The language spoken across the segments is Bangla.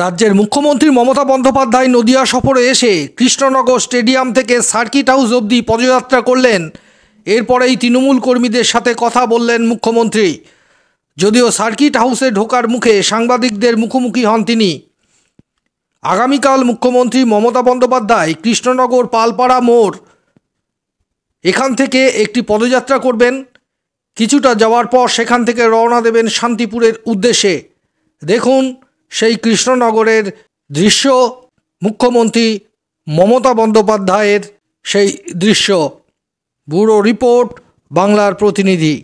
রাজ্যের মুখ্যমন্ত্রী মমতা বন্দ্যোপাধ্যায় নদিয়া সফরে এসে কৃষ্ণনগর স্টেডিয়াম থেকে সার্কিট হাউস অবধি পদযাত্রা করলেন। এরপরেই তৃণমূল কর্মীদের সাথে কথা বললেন মুখ্যমন্ত্রী। যদিও সার্কিট হাউসে ঢোকার মুখে সাংবাদিকদের মুখোমুখি হন তিনি। আগামীকাল মুখ্যমন্ত্রী মমতা বন্দ্যোপাধ্যায় কৃষ্ণনগর পালপাড়া মোড় এখান থেকে একটি পদযাত্রা করবেন। কিছুটা যাওয়ার পর সেখান থেকে রওনা দেবেন শান্তিপুরের উদ্দেশ্যে। দেখুন সেই কৃষ্ণনগরের দৃশ্য, মুখ্যমন্ত্রী মমতা বন্দ্যোপাধ্যায়ের সেই দৃশ্য। ব্যুরো রিপোর্ট, বাংলার প্রতিনিধি।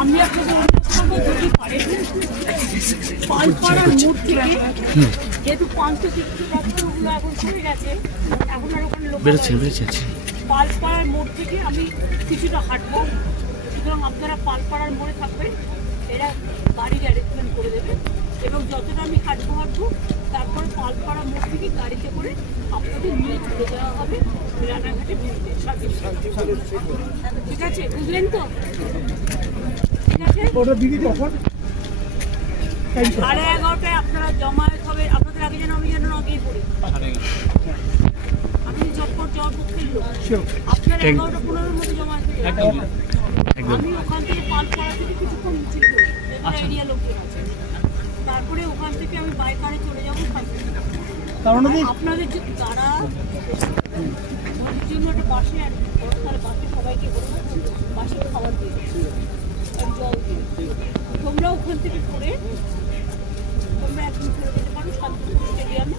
আমি আপনাদের যদি পারেন পালপাড়ার মোড় থেকে, যেহেতু 560 বছরগুলো এখন চলে গেছে, এখন আর ওখানে লোক পালপাড়ার মোড় থেকে আমি কিছুটা হাঁটবো। সুতরাং আপনারা পালপাড়ার মোড়ে থাকবেন, এরা গাড়ির অ্যারেঞ্জমেন্ট করে দেবে এবং যতটা আমি হাঁটবো তারপরে পালপাড়া মোড় থেকে গাড়িতে করে আপনাদের নিয়ে চলে যাওয়া হবে রানাঘাটে বেরোতে। ঠিক আছে, বুঝলেন তো? ঠিক আছে, 11:30টায় আপনারা জমায়েত হবে। আপনাদের আগে যেন আমি যেন আগেই পড়ি, আমি চটপট যাওয়ার পক্ষের লোক। আপনারা 11:15-এর মধ্যে জমায়েত হয়ে যাবেন। আমি ওখান থেকে পালপাড়া থেকে কিছুক্ষণ মিছিল করি, এখানে এরিয়া লোকজন আছে। তারপরে ওখান থেকে আমি বাইকারে চলে যাবো। আপনাদের যারা জন্য একটা বাসে তাহলে বাসে সবাইকে বলবো বাসে খাবার দিয়ে জল দিয়ে তোমরা ওখান থেকে করে তোমরা একদিন চলে যেতে পারো শান্তিপুর স্টেডিয়ামে।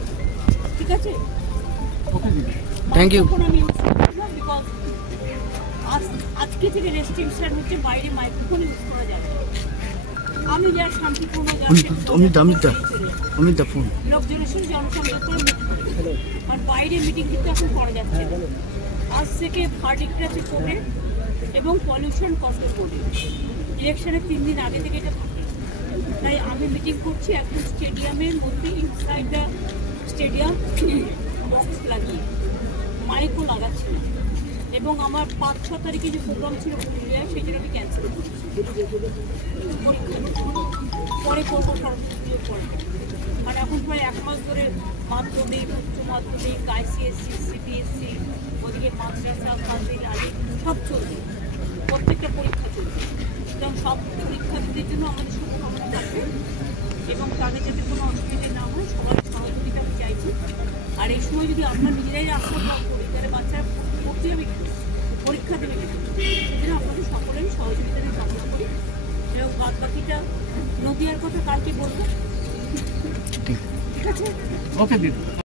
ঠিক আছে, থ্যাংক ইউ। আমি ইউজ করছি না, বিকজ আজকে থেকে রেস্ট্রিকশন হচ্ছে, বাইরে মাইক্রোফোন ইউজ করা যাবে। আমি যা শান্তিপূর্ণ লোকজনের সঙ্গে জনসংযোগ করে আর বাইরে মিটিং কিন্তু এখন করা যাচ্ছে। আজ থেকে ভার্ডিক্ট আছে কোর্টে এবং পলিউশন কন্ট্রোল বোর্ডে। ইলেকশনের 3 দিন আগে থেকে এটা থাকে। তাই আমি মিটিং করছি একদম স্টেডিয়ামের মধ্যে, ইনসাইড দ্য স্টেডিয়াম বক্স লাগিয়ে, মাইকও লাগাচ্ছি না। এবং আমার 5-6 তারিখে যে প্রোগ্রাম ছিল পুরুলিয়ায়, সেই জন্য আমি ক্যান্সেল করছি। পরে করবো সরস্বতীর পরে। আর এখন প্রায় 1 মাস ধরে মাধ্যমিক, উচ্চ মাধ্যমিক, ICSE, CBSE, ওদিকে মাদ্রাসা, ফাজিল, আলী সব চলছে, প্রত্যেকটা পরীক্ষা চলছে। এবং সব পরীক্ষার্থীদের জন্য আমাদের শুভকামনা থাকবে এবং তাদের যাতে কোনো অসুবিধা না হয়, সবার সহযোগিতা আমি চাইছি। আর এই সময় যদি আমরা নিজেরাই রাস্তা ব্লক করি তাহলে বাচ্চারা পড়তে যাবে কিন্তু, পরীক্ষা দেবে কিন্তু। সেজন্য আপনাদের সকলেই সহযোগিতা আমি কামনা করি এবং বাদ বাকিটা নদিয়ার কথা কালকে বলবো। ঠিক আছে, ওকে দিদি।